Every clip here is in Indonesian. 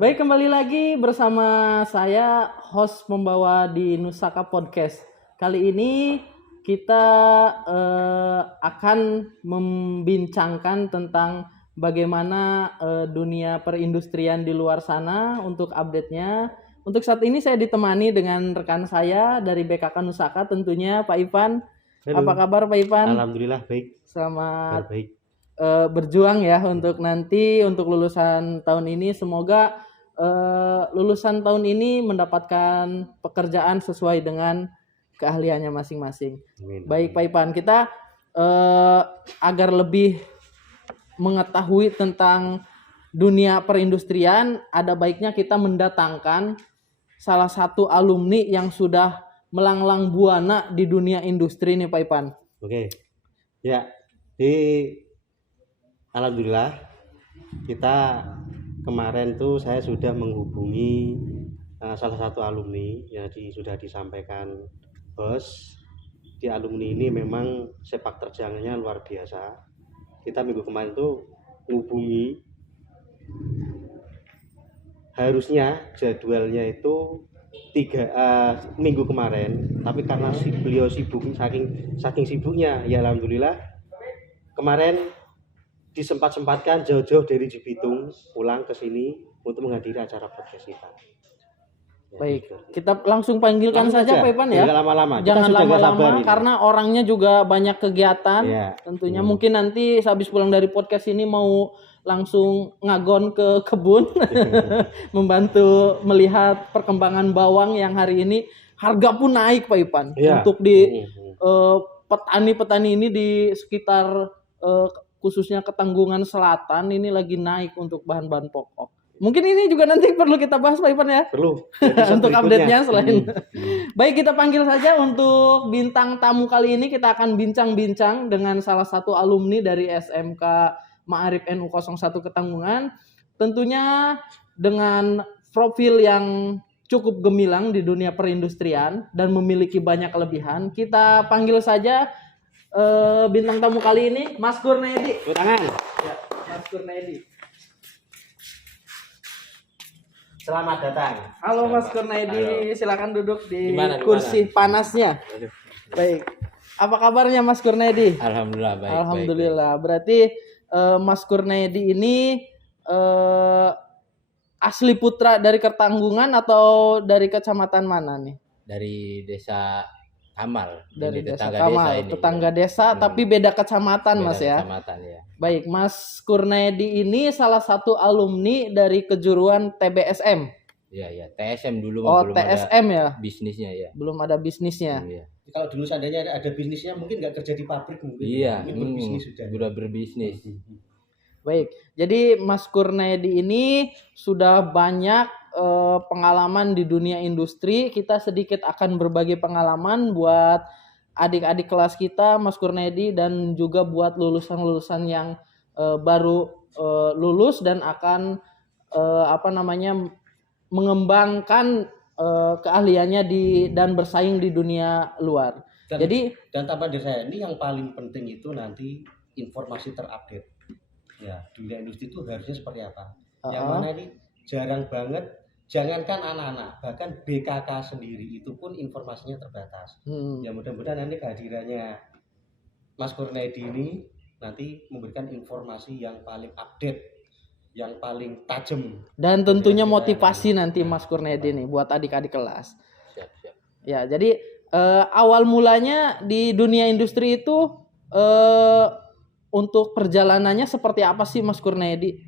Baik, kembali lagi bersama saya, host pembawa di Nusaka Podcast. Kali ini kita akan membincangkan tentang bagaimana dunia perindustrian di luar sana untuk update-nya. Untuk saat ini saya ditemani dengan rekan saya dari BKK Nusaka tentunya, Pak Ivan. Halo. Apa kabar Pak Ivan? Alhamdulillah baik. Selamat Baik. Berjuang ya untuk nanti untuk lulusan tahun ini, semoga lulusan tahun ini mendapatkan pekerjaan sesuai dengan keahliannya masing-masing. Amin. Baik Pak Ipan, kita agar lebih mengetahui tentang dunia perindustrian, ada baiknya kita mendatangkan salah satu alumni yang sudah melanglang buana di dunia industri nih Pak Ipan. Oke. Ya, alhamdulillah kita kemarin tuh saya sudah menghubungi salah satu alumni yang sudah disampaikan bos. Di alumni ini memang sepak terjangnya luar biasa. Kita minggu kemarin tuh menghubungi, harusnya jadwalnya itu minggu kemarin, tapi karena beliau sibuk, saking sibuknya, ya alhamdulillah kemarin disempat-sempatkan jauh-jauh dari Cibitung pulang ke sini untuk menghadiri acara podcast kita. Ya, baik, gitu. kita langsung panggilkan saja Pak Ipan ya. Jangan lama-lama. Jangan lama-lama karena orangnya juga banyak kegiatan. Ya. Tentunya mungkin nanti habis pulang dari podcast ini mau langsung ngagon ke kebun membantu melihat perkembangan bawang yang hari ini harga pun naik Pak Ipan. Ya. Untuk di petani-petani ini di sekitar khususnya Ketanggungan Selatan ini lagi naik untuk bahan-bahan pokok. Mungkin ini juga nanti perlu kita bahas Pak Ivan ya. Perlu. Untuk update-nya selain. Baik, kita panggil saja untuk bintang tamu kali ini. Kita akan bincang-bincang dengan salah satu alumni dari SMK Ma'arif NU 01 Ketanggungan. Tentunya dengan profil yang cukup gemilang di dunia perindustrian dan memiliki banyak kelebihan. Kita panggil saja bintang tamu kali ini, Mas Kurnaedi. Tangan. Ya, Mas Kurnaedi. Selamat datang. Halo Mas Kurnaedi, silakan duduk di kursi panasnya. Baik. Apa kabarnya Mas Kurnaedi? Alhamdulillah baik. Alhamdulillah. Baik. Berarti Mas Kurnaedi ini asli putra dari Ketanggungan atau dari kecamatan mana nih? Dari desa Kamal. Dari desa Kamal, tetangga desa tapi beda kecamatan Mas ya. Kecamatan ya. Baik, Mas Kurnaedi ini salah satu alumni dari kejuruan TBSM. Iya, TSM dulu. Belum TSM ya? Bisnisnya ya. Belum ada bisnisnya. Iya. Kalau dulu seandainya ada bisnisnya mungkin nggak kerja di pabrik mungkin. Iya, mungkin berbisnis sudah berbisnis. Baik, jadi Mas Kurnaedi ini sudah banyak pengalaman di dunia industri. Kita sedikit akan berbagi pengalaman buat adik-adik kelas kita, Mas Kurnaedi, dan juga buat lulusan-lulusan yang baru lulus dan akan mengembangkan keahliannya dan bersaing di dunia luar. Dan tambahan dari saya ini yang paling penting itu nanti informasi terupdate. Ya, dunia industri itu harusnya seperti apa? Yang mana ini jarang banget, jangankan anak-anak, bahkan BKK sendiri itu pun informasinya terbatas. Ya mudah-mudahan nanti kehadirannya Mas Kurnaedi ini nanti memberikan informasi yang paling update, yang paling tajam. Dan tentunya motivasi nanti Mas Kurnaedi nih buat adik-adik kelas. Siap. Ya, jadi awal mulanya di dunia industri itu untuk perjalanannya seperti apa sih Mas Kurnaedi?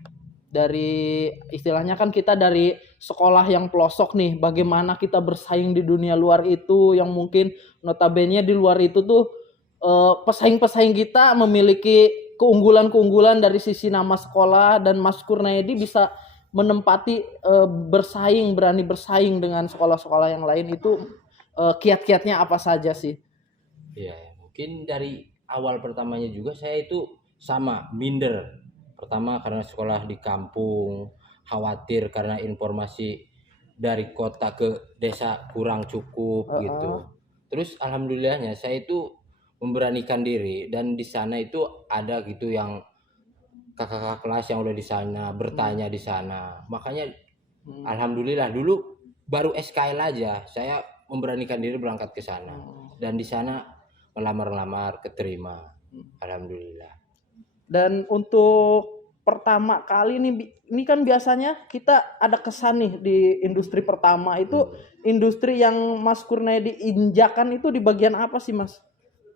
Dari istilahnya kan kita dari sekolah yang pelosok nih, bagaimana kita bersaing di dunia luar itu yang mungkin notabene di luar itu tuh pesaing-pesaing kita memiliki keunggulan-keunggulan dari sisi nama sekolah, dan Mas Kurnaedi bisa menempati berani bersaing dengan sekolah-sekolah yang lain itu kiat-kiatnya apa saja sih? Iya, mungkin dari awal pertamanya juga saya itu sama minder. Pertama karena sekolah di kampung, khawatir karena informasi dari kota ke desa kurang cukup gitu. Terus alhamdulillahnya saya itu memberanikan diri, dan di sana itu ada gitu yang kakak-kakak kelas yang udah di sana bertanya di sana. Makanya Alhamdulillah dulu baru SKL aja saya memberanikan diri berangkat ke sana dan di sana melamar-lamar keterima. Alhamdulillah. Dan untuk pertama kali nih, ini kan biasanya kita ada kesan nih di industri pertama itu, industri yang Mas Kurnaedi injakan itu di bagian apa sih Mas?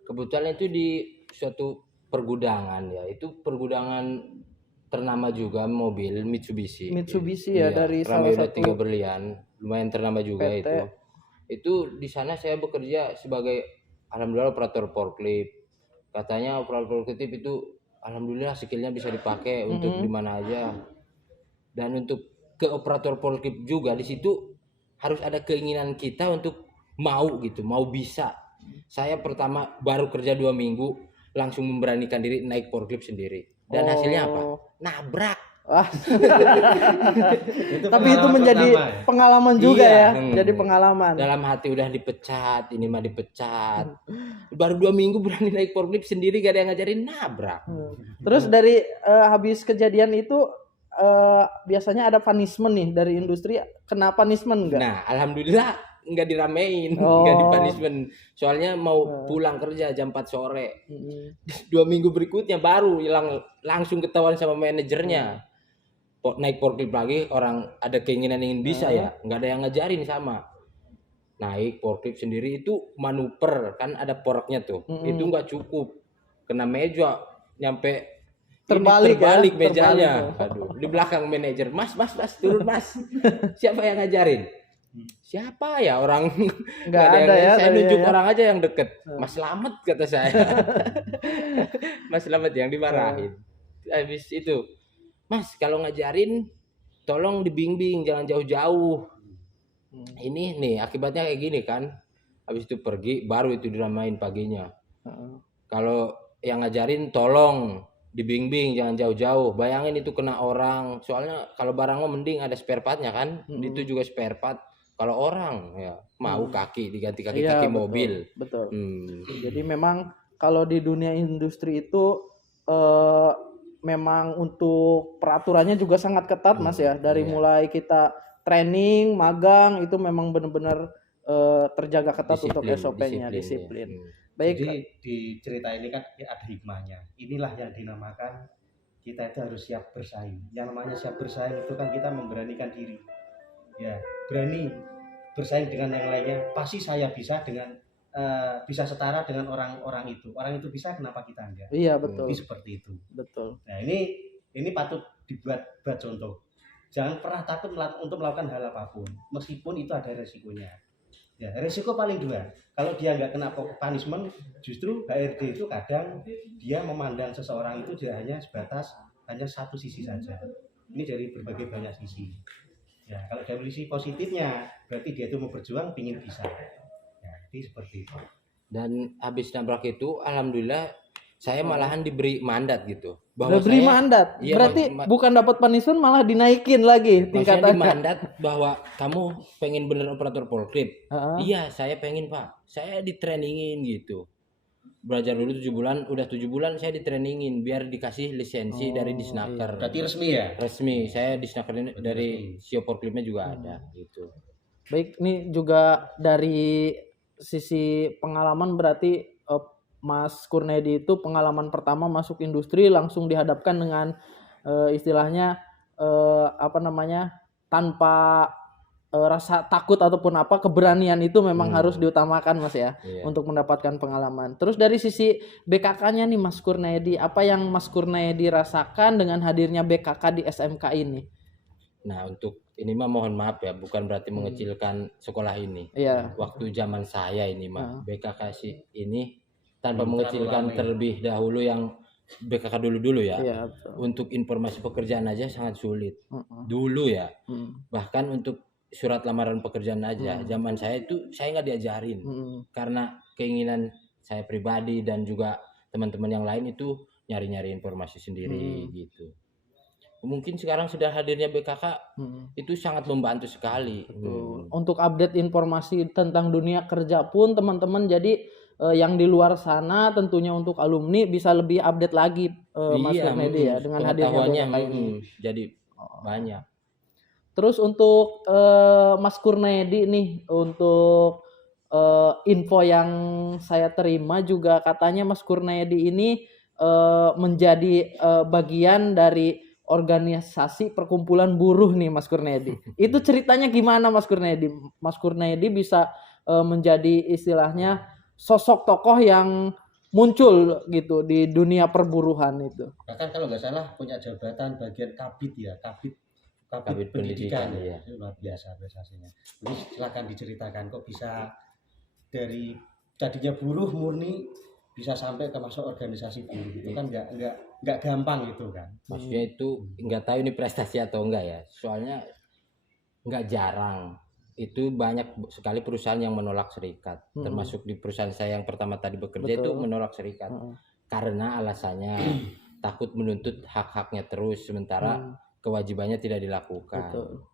Kebetulan itu di suatu pergudangan ya, itu pergudangan ternama juga mobil Mitsubishi. Mitsubishi ya, dari salah Ramai satu 3 berlian, lumayan ternama juga PT. Itu di sana saya bekerja sebagai alhamdulillah operator forklift. Katanya operator forklift itu alhamdulillah skillnya bisa dipakai untuk di mana aja. Dan untuk ke operator forklift juga di situ harus ada keinginan kita untuk mau gitu, mau bisa. Saya pertama baru kerja 2 minggu langsung memberanikan diri naik forklift sendiri. Dan hasilnya apa? Nabrak. Tapi itu menjadi pengalaman juga ya. Jadi pengalaman. Dalam hati udah dipecat, ini mah dipecat. Baru 2 minggu berani naik forklift sendiri, gak ada yang ngajarin, nabrak. Terus dari habis kejadian itu biasanya ada punishment nih dari industri. Kena punishment enggak? Nah, alhamdulillah nggak diramein, nggak di punishment. Soalnya mau pulang kerja jam 4 sore. 2 minggu berikutnya baru langsung ketahuan sama manajernya. Naik forklift lagi, orang ada keinginan ingin bisa ya, nggak ada yang ngajarin sama. Naik forklift sendiri itu manuver, kan ada poroknya tuh. Itu nggak cukup. Kena meja nyampe terbalik mejanya. Aduh, di belakang manajer, Mas, turun Mas. Siapa yang ngajarin? Siapa ya orang? Nggak ada ya. Saya nunjuk orang aja yang deket. Mas Slamet kata saya. Mas Slamet yang dimarahin. Habis itu, Mas kalau ngajarin tolong dibimbing, jangan jauh-jauh. Ini nih akibatnya kayak gini kan. Habis itu pergi, baru itu diramain paginya. Kalau yang ngajarin tolong dibimbing, jangan jauh-jauh. Bayangin itu kena orang. Soalnya kalau barang mah mending ada spare partnya kan. Itu juga spare part. Kalau orang ya mau kaki diganti kaki mobil. Betul. Jadi memang kalau di dunia industri itu memang untuk peraturannya juga sangat ketat Mas ya. Dari mulai kita training, magang itu memang benar-benar terjaga ketat disiplin, untuk SOP-nya, disiplin. Baik. Jadi di cerita ini kan ada hikmahnya. Inilah yang dinamakan kita itu harus siap bersaing. Yang namanya siap bersaing itu kan kita memberanikan diri. Ya, berani bersaing dengan yang lainnya. Pasti saya bisa dengan bisa setara dengan orang itu. Orang itu bisa, kenapa kita enggak? Iya, betul. Jadi seperti itu. Betul. Nah, ini patut dibuat contoh. Jangan pernah takut untuk melakukan hal apapun, meskipun itu ada resikonya. Ya, resiko paling 2. Kalau dia nggak kena punishment, justru HRD itu kadang dia memandang seseorang itu tidak hanya sebatas hanya satu sisi saja. Ini dari berbagai banyak sisi. Ya, kalau dari sisi positifnya, berarti dia itu mau berjuang, pingin bisa. Ya, jadi seperti itu. Dan habis nabrak itu, alhamdulillah saya malahan diberi mandat gitu. Diberi mandat? Iya, berarti bukan dapat punishment, malah dinaikin lagi tingkatannya. Di mandat bahwa kamu pengen bener operator forklift. Iya, saya pengen Pak. Saya ditrainingin gitu. Belajar dulu 7 bulan, udah 7 bulan saya ditrainingin biar dikasih lisensi dari Disnaker. Berarti resmi ya? Resmi, saya Disnaker dari Sio forkliftnya juga ada gitu. Baik, ini juga dari sisi pengalaman berarti Mas Kurnaedi itu pengalaman pertama masuk industri langsung dihadapkan dengan istilahnya tanpa rasa takut ataupun keberanian itu memang harus diutamakan Mas ya, untuk mendapatkan pengalaman. Terus dari sisi BKK-nya nih Mas Kurnaedi, apa yang Mas Kurnaedi rasakan dengan hadirnya BKK di SMK ini? Nah, untuk ini mah mohon maaf ya, bukan berarti mengecilkan sekolah ini. Iya. Waktu zaman saya ini mah BKK sih ini tanpa mengecilkan terlebih dahulu yang BKK dulu ya. Iya, untuk informasi pekerjaan aja sangat sulit. Dulu ya. Bahkan untuk surat lamaran pekerjaan aja zaman saya itu saya nggak diajarin. Karena keinginan saya pribadi dan juga teman-teman yang lain itu nyari-nyari informasi sendiri gitu. Mungkin sekarang sudah hadirnya BKK itu sangat membantu sekali. Untuk update informasi tentang dunia kerja pun teman-teman jadi yang di luar sana tentunya untuk alumni bisa lebih update lagi Mas Kurnaedi ya dengan hadirnya BKK ini. Jadi banyak. Terus untuk Mas Kurnaedi nih, untuk info yang saya terima juga katanya Mas Kurnaedi ini menjadi bagian dari organisasi perkumpulan buruh nih Mas Kurnaedi. Itu ceritanya gimana Mas Kurnaedi? Mas Kurnaedi bisa menjadi istilahnya sosok tokoh yang muncul gitu di dunia perburuhan itu. Bahkan kalau nggak salah punya jabatan bagian kabit ya, kabit pendidikan ya. Itu luar biasa prestasinya. Jadi silakan diceritakan kok bisa dari tadinya buruh murni bisa sampai ke masuk organisasi buruh itu kan nggak gampang gitu kan. Maksudnya itu nggak tahu ini prestasi atau enggak ya. Soalnya nggak jarang itu banyak sekali perusahaan yang menolak serikat. Termasuk di perusahaan saya yang pertama tadi bekerja itu menolak serikat. Karena alasannya takut menuntut hak-haknya terus sementara kewajibannya tidak dilakukan. Betul.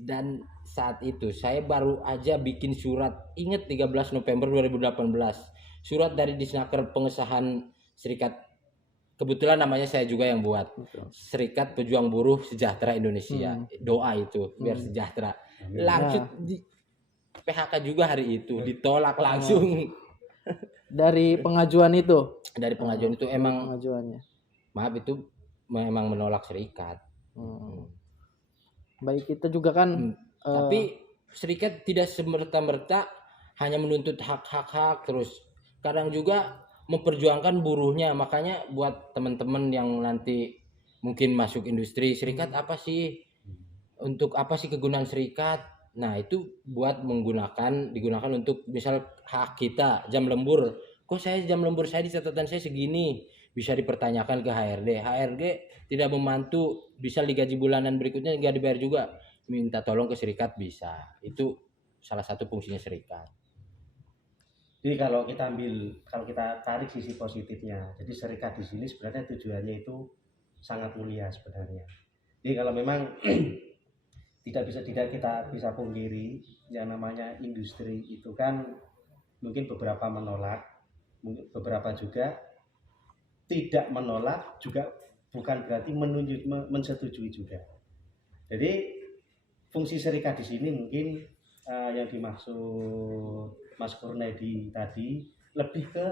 Dan saat itu saya baru aja bikin surat, ingat 13 November 2018, surat dari Disnaker pengesahan serikat, kebetulan namanya saya juga yang buat, Serikat Pejuang Buruh Sejahtera Indonesia. Doa itu biar sejahtera. Langsung di PHK juga hari itu, ditolak langsung. Dari pengajuan itu. Dari pengajuan itu emang Pengajuannya. maaf itu memang menolak serikat. Baik, kita juga kan Tapi serikat tidak semerta-merta hanya menuntut hak-hak terus. Kadang juga memperjuangkan buruhnya. Makanya buat teman-teman yang nanti mungkin masuk industri, serikat apa sih? Untuk apa sih kegunaan serikat? Nah, itu buat digunakan untuk misal hak kita, jam lembur. Kok saya jam lembur saya di catatan saya segini? Bisa dipertanyakan ke HRD. HRD tidak membantu, bisa digaji bulanan berikutnya nggak dibayar juga. Minta tolong ke serikat bisa. Itu salah satu fungsinya serikat. Jadi kalau kita tarik sisi positifnya, jadi serikat di sini sebenarnya tujuannya itu sangat mulia sebenarnya. Jadi kalau memang tidak kita bisa pungkiri yang namanya industri itu kan mungkin beberapa menolak, beberapa juga tidak menolak, juga bukan berarti mensetujui juga. Jadi fungsi serikat di sini mungkin yang dimaksud Mas Kurnaedi tadi lebih ke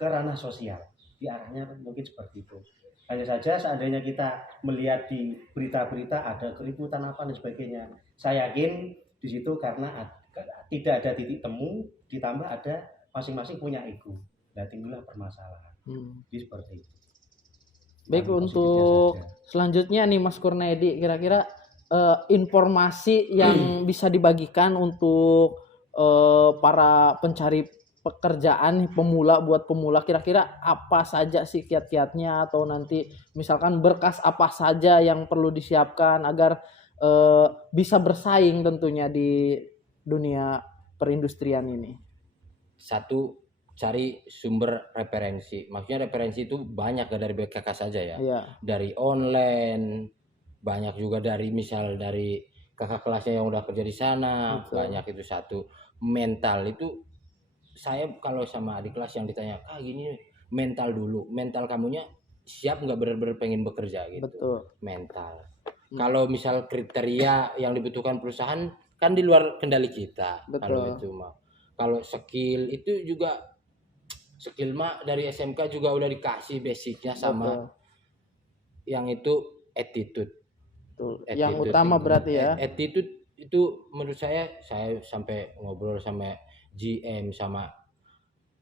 ranah sosial, di arahnya mungkin seperti itu. Hanya saja seandainya kita melihat di berita-berita ada keributan apa dan sebagainya, saya yakin di situ karena tidak ada titik temu, ditambah ada masing-masing punya ego, nah timbullah permasalahan. Jadi seperti itu. Baik, untuk selanjutnya nih Mas Kurnaedi, kira-kira informasi yang bisa dibagikan untuk para pencari pekerjaan buat pemula, kira-kira apa saja sih kiat-kiatnya, atau nanti misalkan berkas apa saja yang perlu disiapkan agar bisa bersaing tentunya di dunia perindustrian ini. Satu, cari sumber referensi. Maksudnya referensi itu banyak gak dari BKK saja ya. Dari online, banyak juga dari kakak kelasnya yang udah kerja di sana. Betul. Banyak itu satu. Mental itu, saya kalau sama adik kelas yang ditanya, gini mental dulu, mental kamunya siap nggak benar-benar pengen bekerja gitu. Betul. Mental. Kalau misal kriteria yang dibutuhkan perusahaan kan di luar kendali kita. Betul. Kalau itu mah. Kalau skill itu juga, skill mah dari SMK juga udah dikasih basicnya sama. Betul. Yang itu attitude. Yang utama berarti ya. Attitude itu menurut saya sampai ngobrol sama GM sama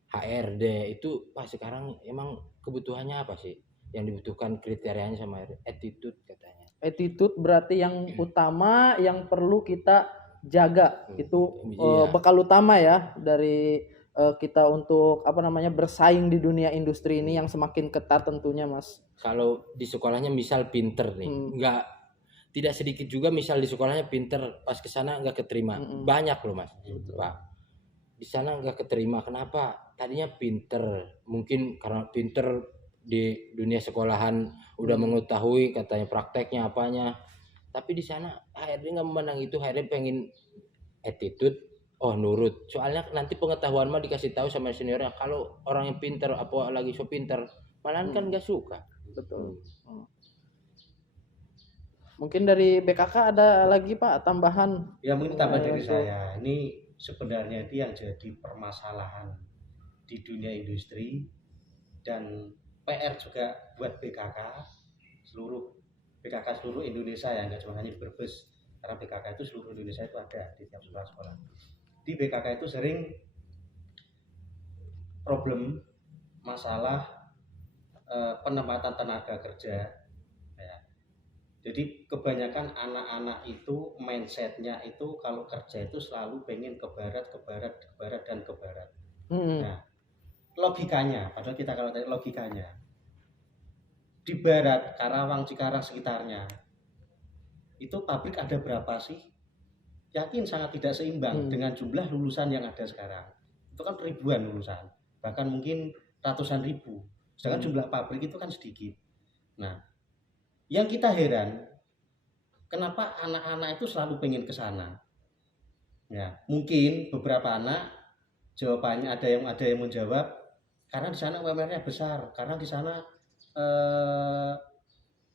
HRD itu sekarang emang kebutuhannya apa sih? Yang dibutuhkan kriterianya sama attitude katanya. Attitude berarti yang utama yang perlu kita jaga. Itu bekal utama ya dari kita untuk bersaing di dunia industri ini yang semakin ketat tentunya, Mas. Kalau di sekolahnya misal pinter nih, tidak sedikit juga misal di sekolahnya pinter, pas ke sana nggak keterima. Banyak loh Mas. Pak. Di sana nggak keterima, kenapa? Tadinya pinter, mungkin karena pinter di dunia sekolahan udah mengetahui katanya prakteknya apanya, tapi di sana HRD nggak memandang itu. HRD pengen attitude, nurut. Soalnya nanti pengetahuan mah dikasih tahu sama seniornya. Kalau orang yang pinter apalagi so pinter, malahan kan nggak suka. Betul. Mungkin dari BKK ada lagi Pak tambahan? Ya mungkin tambah dari Untuk- saya, ini sebenarnya itu yang jadi permasalahan di dunia industri dan PR juga buat BKK seluruh Indonesia ya, nggak cuma hanya di Brebes, karena BKK itu seluruh Indonesia itu ada di tiap sekolah. Di BKK itu sering problem masalah penempatan tenaga kerja ya. Jadi kebanyakan anak-anak itu mindsetnya itu kalau kerja itu selalu pengen ke barat, ke barat, ke barat dan ke barat. Mm-mm. Nah, logikanya, padahal kita kalau tanya logikanya, di barat, Karawang, Cikarang sekitarnya, itu pabrik ada berapa sih? Yakin sangat tidak seimbang dengan jumlah lulusan yang ada sekarang. Itu kan ribuan lulusan, bahkan mungkin ratusan ribu. Sedangkan jumlah pabrik itu kan sedikit. Nah, yang kita heran, kenapa anak-anak itu selalu pengen ke sana? Ya, mungkin beberapa anak jawabannya ada yang menjawab karena di sana UMR-nya besar, karena di sana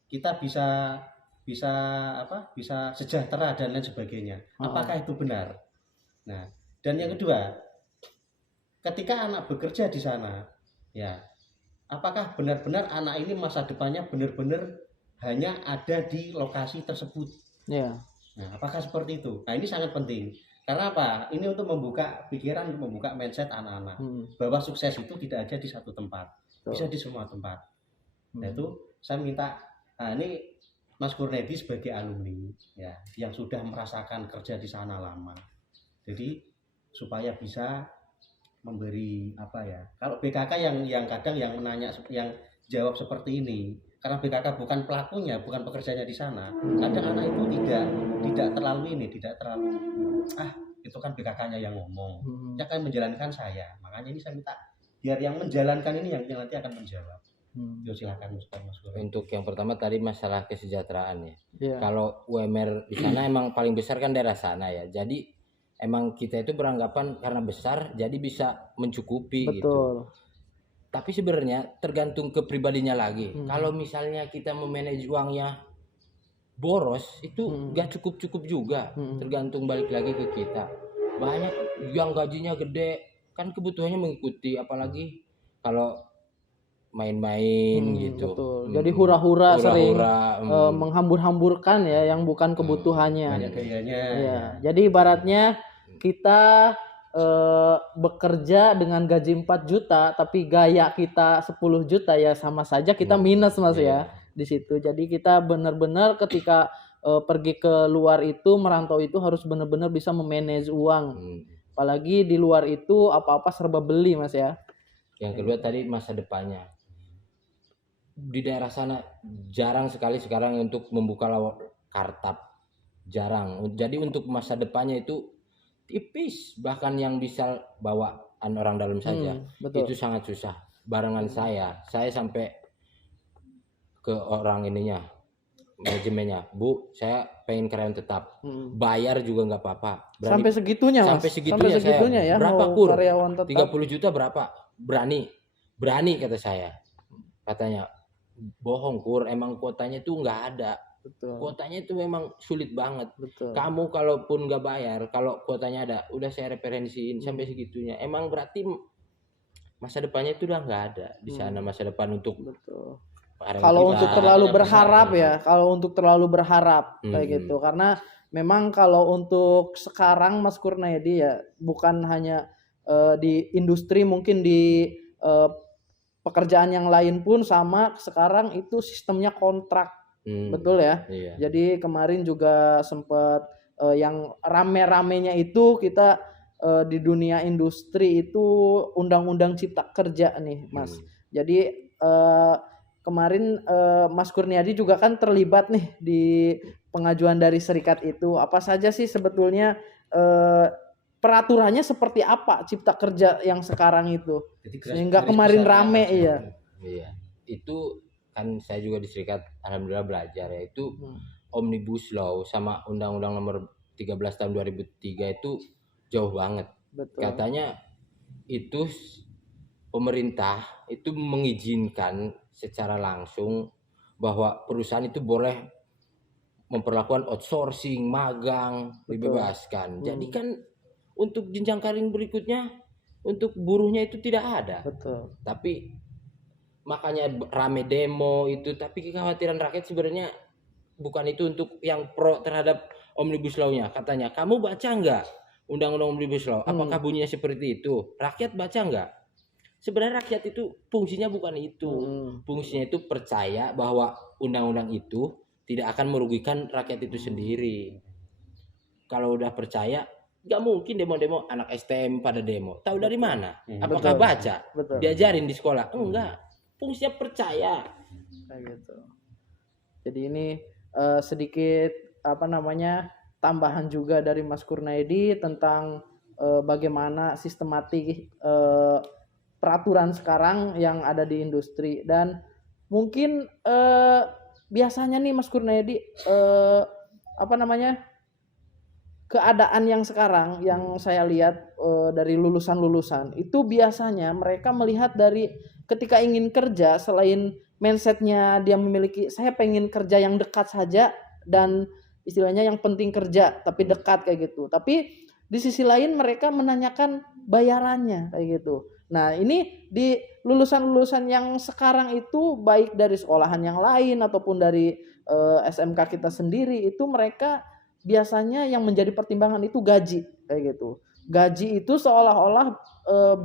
kita bisa sejahtera dan lain sebagainya. Apakah itu benar? Nah, dan yang kedua, ketika anak bekerja di sana, ya, apakah benar-benar anak ini masa depannya benar-benar hanya ada di lokasi tersebut? Ya. Nah, apakah seperti itu? Nah, ini sangat penting. Karena apa? Ini untuk membuka pikiran, membuka mindset anak-anak bahwa sukses itu tidak aja di satu tempat, bisa di semua tempat. Nah, itu saya minta, nah ini Mas Kurnedi sebagai alumni ya, yang sudah merasakan kerja di sana lama. Jadi supaya bisa memberi apa ya? Kalau BKK yang kadang yang menanya, yang jawab seperti ini, karena BKK bukan pelakunya, bukan pekerjanya di sana. Kadang anak itu tidak terlalu itu kan BKK-nya yang ngomong, dia akan menjalankan saya. Makanya ini saya minta biar yang menjalankan ini yang nanti akan menjawab. Yo, silakan Mas Guru. Untuk yang pertama tadi masalah kesejahteraan ya. Yeah. Kalau UMR di sana emang paling besar kan daerah sana ya. Jadi emang kita itu beranggapan karena besar jadi bisa mencukupi. Betul. Gitu. Tapi sebenarnya tergantung ke pribadinya lagi. Kalau misalnya kita memanage uangnya boros itu nggak cukup juga. Tergantung balik lagi ke kita. Banyak yang gajinya gede kan kebutuhannya mengikuti, apalagi kalau main-main gitu. Betul. Jadi hura-hura sering menghambur-hamburkan ya yang bukan kebutuhannya. Banyak gayanya. Ya. Jadi ibaratnya kita bekerja dengan gaji 4 juta tapi gaya kita 10 juta ya sama saja kita minus Mas ya di situ. Jadi kita benar-benar ketika pergi ke luar itu, merantau itu harus benar-benar bisa memanage uang. Apalagi di luar itu apa-apa serba beli Mas ya. Yang kedua tadi masa depannya. Di daerah sana jarang sekali sekarang untuk membuka kartab, jarang. Jadi untuk masa depannya itu tipis, bahkan yang bisa bawaan orang dalam saja itu sangat susah. Barengan saya sampai ke orang ininya, manajemennya, Bu, saya pengen karyawan tetap, bayar juga nggak apa-apa. Sampai segitunya Mas. Sampai segitunya ya. Berapa kur? Karyawan tetap 30 juta berapa? Berani kata saya. Katanya bohong kur, emang kuotanya itu nggak ada. Betul. Kuotanya itu memang sulit banget. Betul. Kamu kalaupun nggak bayar, kalau kuotanya ada, udah saya referensiin sampai segitunya. Emang berarti masa depannya itu udah nggak ada di sana, masa depan untuk. Betul. Kalau untuk terlalu berharap ya, kalau untuk terlalu berharap kayak gitu, karena memang kalau untuk sekarang Mas Kurnedi ya bukan hanya di industri, mungkin di pekerjaan yang lain pun sama sekarang itu sistemnya kontrak. Betul ya. Iya. Jadi kemarin juga sempat yang rame-ramenya itu kita di dunia industri itu undang-undang cipta kerja nih Mas. Jadi kemarin Mas Kurniadi juga kan terlibat nih di pengajuan dari serikat itu. Apa saja sih sebetulnya peraturannya seperti apa cipta kerja yang sekarang itu? Sehingga kemarin rame ya. Iya. Itu kan saya juga di serikat alhamdulillah belajar ya, itu Omnibus Law sama Undang-Undang Nomor 13 tahun 2003 itu jauh banget. Betul. Katanya itu pemerintah itu mengizinkan secara langsung bahwa perusahaan itu boleh memperlakukan outsourcing, magang, dibebaskan. Jadi kan untuk jenjang karir berikutnya untuk buruhnya itu tidak ada. Betul. Tapi makanya rame demo itu, tapi kekhawatiran rakyat sebenarnya bukan itu untuk yang pro terhadap Omnibus Law-nya. Katanya, kamu baca nggak Undang-Undang Omnibus Law? Apakah bunyinya seperti itu? Rakyat baca nggak? Sebenarnya rakyat itu fungsinya bukan itu. Fungsinya itu percaya bahwa undang-undang itu tidak akan merugikan rakyat itu sendiri. Kalau udah percaya, nggak mungkin demo-demo anak STM pada demo. Tahu dari mana? Apakah baca? Betul. Diajarin di sekolah? Enggak. Fungsinya percaya. Kayak gitu. Jadi ini sedikit tambahan juga dari Mas Kurnaedi tentang bagaimana sistematik peraturan sekarang yang ada di industri. Dan mungkin biasanya nih Mas Kurnaedi keadaan yang sekarang yang saya lihat dari lulusan-lulusan itu biasanya mereka melihat dari ketika ingin kerja, selain mindsetnya dia memiliki saya pengen kerja yang dekat saja dan istilahnya yang penting kerja tapi dekat kayak gitu. Tapi di sisi lain mereka menanyakan bayarannya kayak gitu. Nah ini di lulusan-lulusan yang sekarang itu baik dari sekolahan yang lain ataupun dari SMK kita sendiri itu mereka biasanya yang menjadi pertimbangan itu gaji kayak gitu. Gaji itu seolah-olah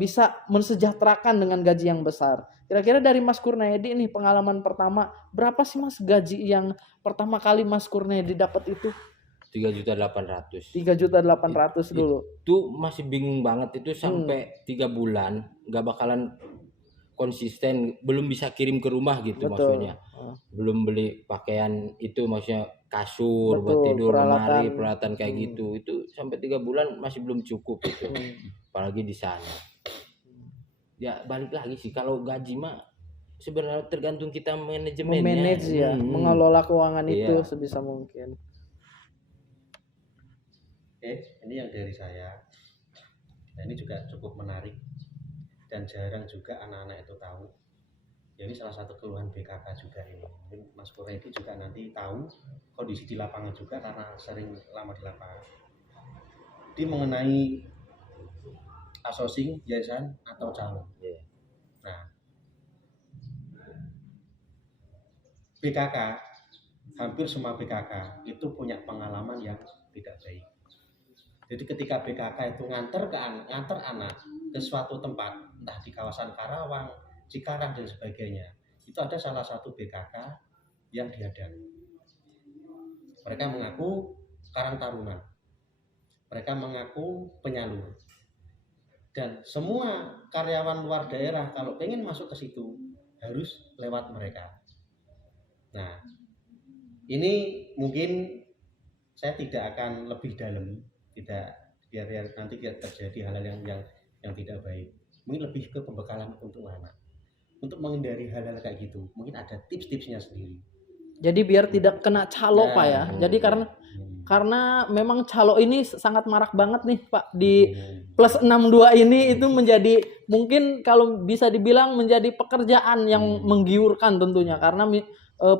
bisa mensejahterakan dengan gaji yang besar. Kira-kira dari Mas Kurnaedi nih pengalaman pertama, berapa sih Mas gaji yang pertama kali Mas Kurnaedi dapat itu? 3.800.000. 3.800.000 dulu. Itu masih bingung banget itu sampai 3 bulan nggak bakalan konsisten, belum bisa kirim ke rumah gitu. Betul. Maksudnya. Belum beli pakaian itu maksudnya kasur. Betul, buat tidur, lemari, peralatan kayak gitu. Itu sampai 3 bulan masih belum cukup gitu. Apalagi di sana. Ya balik lagi sih kalau gaji mah sebenarnya tergantung kita manajemennya. Memanage ya, mengelola keuangan itu sebisa mungkin. Ini yang dari saya. Nah, ini juga cukup menarik dan jarang juga anak-anak itu tahu. Ya, ini salah satu keluhan BKK juga ini. Mungkin Mas Kurnaedi juga nanti tahu kondisi di lapangan juga karena sering lama di lapangan. Ini mengenai outsourcing, yayasan atau calon. Nah, BKK, hampir semua BKK itu punya pengalaman yang tidak baik. Jadi ketika BKK itu nganter anak ke suatu tempat, entah di kawasan Karawang, Cikarang dan sebagainya, itu ada salah satu BKK yang dihadang. Mereka mengaku Karang Taruna, mereka mengaku penyalur, dan semua karyawan luar daerah kalau pengen masuk ke situ harus lewat mereka. Nah, ini mungkin saya tidak akan lebih dalam, tidak biar nanti terjadi hal-hal yang tidak baik. Mungkin lebih ke pembekalan untuk anak, untuk menghindari hal-hal kayak gitu. Mungkin ada tips-tipsnya sendiri. Jadi biar tidak kena calo Pak ya. Jadi karena memang calo ini sangat marak banget nih Pak di plus 62 ini itu menjadi mungkin kalau bisa dibilang menjadi pekerjaan yang menggiurkan tentunya karena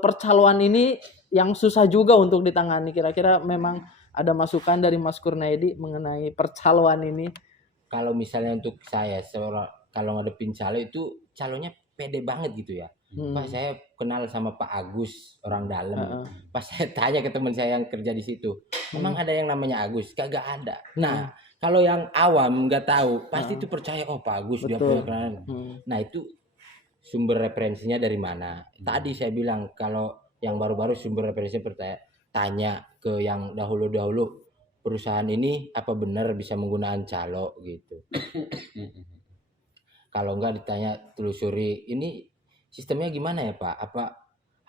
percaloan ini yang susah juga untuk ditangani. Kira-kira memang ada masukan dari Mas Kurnaedi mengenai percaloan ini? Kalau misalnya untuk saya kalau ngadepin calo itu calonya pede banget gitu ya. Pak saya kenal sama Pak Agus orang dalam. Pas saya tanya ke teman saya yang kerja di situ, emang ada yang namanya Agus? Kagak ada. Nah kalau yang awam nggak tahu pasti itu percaya Pak Agus. Betul. Dia punya kenalan. Nah itu sumber referensinya dari mana? Tadi saya bilang kalau yang baru-baru sumber referensinya tanya ke yang dahulu-dahulu perusahaan ini apa benar bisa menggunakan calo gitu. Kalau enggak ditanya telusuri ini sistemnya gimana ya Pak? Apa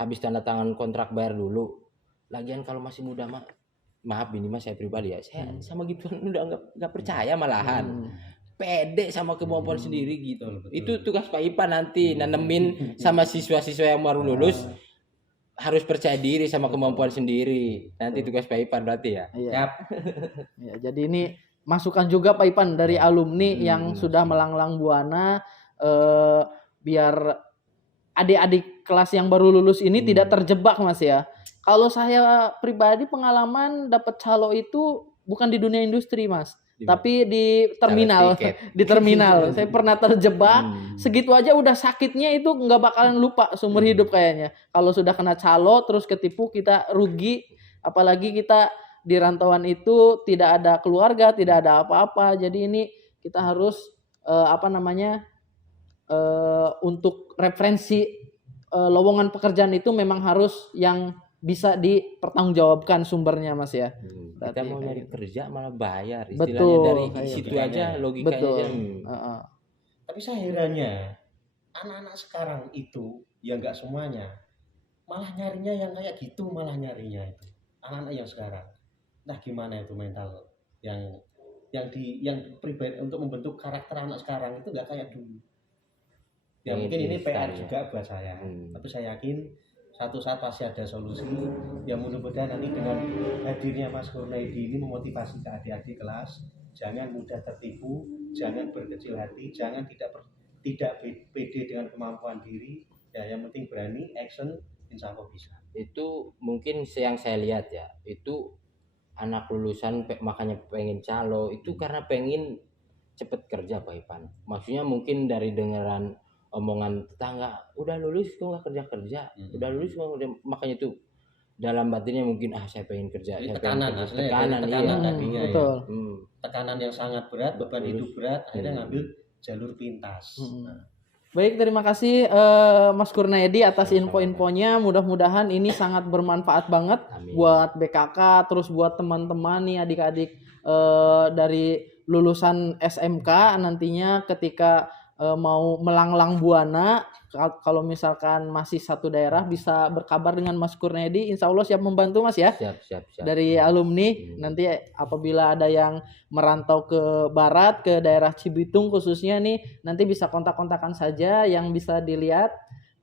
habis tanda tangan kontrak bayar dulu? Lagian kalau masih muda mah maaf ini mas saya pribadi ya saya sama gituan udah nggak percaya malahan. Pede sama kemampuan sendiri gitu. Itu tugas Pak Ipan nanti nanemin sama siswa-siswa yang baru lulus. Harus percaya diri sama kemampuan sendiri. Nanti tugas Pak Ipan berarti ya. Iya. Ya, jadi ini masukan juga Pak Ipan dari alumni yang sudah melanglang buana biar adik-adik kelas yang baru lulus ini tidak terjebak Mas ya. Kalau saya pribadi pengalaman dapat calo itu bukan di dunia industri, Mas, Di tapi di terminal. tiket. Di terminal. Saya pernah terjebak. Segitu aja udah sakitnya itu nggak bakalan lupa seumur hidup kayaknya. Kalau sudah kena calo terus ketipu kita rugi, apalagi kita di rantauan itu tidak ada keluarga, tidak ada apa-apa. Jadi ini kita harus untuk referensi lowongan pekerjaan itu memang harus yang bisa dipertanggungjawabkan sumbernya, Mas ya. Kita mau nyari kerja malah bayar, istilahnya Betul, dari kayak situ gitu. aja logikanya Betul. aja. Tapi saya herannya anak-anak sekarang itu ya nggak semuanya malah nyarinya yang kayak gitu, malah nyarinya itu anak-anak yang sekarang. Nah gimana itu mental yang pribadi untuk membentuk karakter anak sekarang itu nggak kayak dulu. Ya mungkin ini PR juga buat saya. Tapi saya yakin satu saat pasti ada solusi. Ya mudah-mudahan nanti dengan hadirnya Mas Kurnaidi ini memotivasi ke adik-adik kelas, jangan mudah tertipu, jangan berkecil hati, jangan tidak pede dengan kemampuan diri. Ya yang penting berani, action, insya Allah bisa. Itu mungkin yang saya lihat ya, itu anak lulusan makanya pengen calo itu karena pengen cepet kerja Pak Ipan. Maksudnya mungkin dari dengaran omongan tetangga, udah lulus kok nggak kerja, udah lulus kok udah, makanya tuh dalam batinnya mungkin saya pengen kerja. Ini saya tekanan, pengen kerja. tekanan Iya. tadinya Betul. ya. Tekanan yang sangat berat, beban hidup berat, akhirnya ngambil jalur pintas. Baik, terima kasih Mas Kurnaidi atas info-infonya. Mudah-mudahan ini sangat bermanfaat banget. Amin. Buat BKK, terus buat teman-teman nih adik-adik dari lulusan SMK nantinya ketika mau melanglang buana, kalau misalkan masih satu daerah bisa berkabar dengan Mas Kurnaidi, insya Allah siap membantu Mas ya. Siap. Dari alumni nanti apabila ada yang merantau ke barat, ke daerah Cibitung khususnya nih, nanti bisa kontak-kontakan saja yang bisa dilihat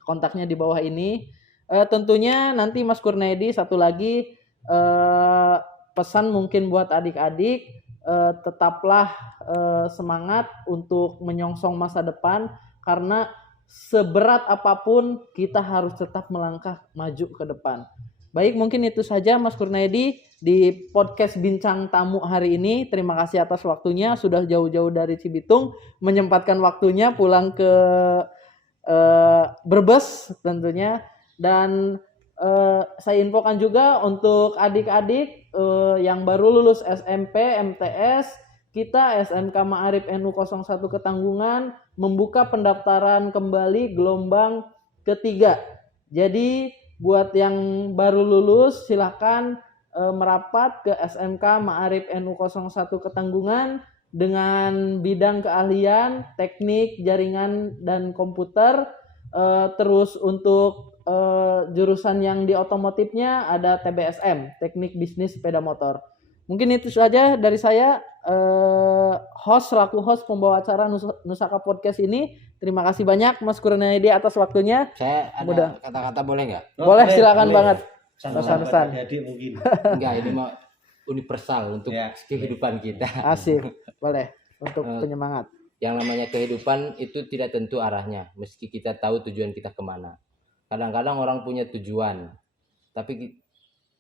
kontaknya di bawah ini. Tentunya nanti Mas Kurnaidi satu lagi pesan mungkin buat adik-adik, tetaplah semangat untuk menyongsong masa depan, karena seberat apapun kita harus tetap melangkah maju ke depan. Baik, mungkin itu saja Mas Kurnaidi di podcast Bincang Tamu hari ini. Terima kasih atas waktunya, sudah jauh-jauh dari Cibitung menyempatkan waktunya pulang ke Brebes tentunya. Dan saya infokan juga untuk adik-adik yang baru lulus SMP, MTS, kita SMK Ma'arif NU 01 Ketanggungan membuka pendaftaran kembali gelombang ketiga. Jadi buat yang baru lulus silakan merapat ke SMK Ma'arif NU 01 Ketanggungan dengan bidang keahlian teknik jaringan dan komputer. Terus untuk jurusan yang di otomotifnya ada TBSM, teknik bisnis sepeda motor. Mungkin itu saja dari saya, selaku host pembawa acara Nusaka Podcast ini. Terima kasih banyak Mas Kurnaidi atas waktunya. Saya ada kata-kata boleh nggak? Boleh, silakan banget. Pesan-pesan adik mungkin. Enggak, ini mau universal untuk kehidupan kita. Asik, boleh untuk penyemangat. Yang namanya kehidupan itu tidak tentu arahnya, meski kita tahu tujuan kita kemana. Kadang-kadang orang punya tujuan, tapi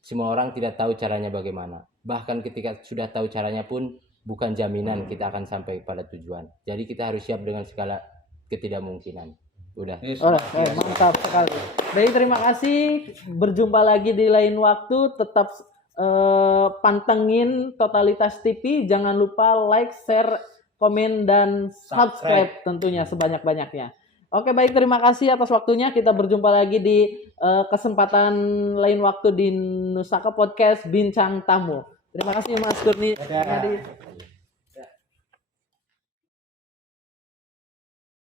semua orang tidak tahu caranya bagaimana. Bahkan ketika sudah tahu caranya pun bukan jaminan kita akan sampai pada tujuan. Jadi kita harus siap dengan segala ketidakmungkinan. Udah. Mantap sekali. Baik, terima kasih. Berjumpa lagi di lain waktu. Tetap pantengin Totalitas TV. Jangan lupa like, share, komen, dan subscribe tentunya sebanyak-banyaknya. Oke, baik, terima kasih atas waktunya. Kita berjumpa lagi di kesempatan lain waktu di Nusaka Podcast Bincang Tamu. Terima kasih Mas Kurnaidi.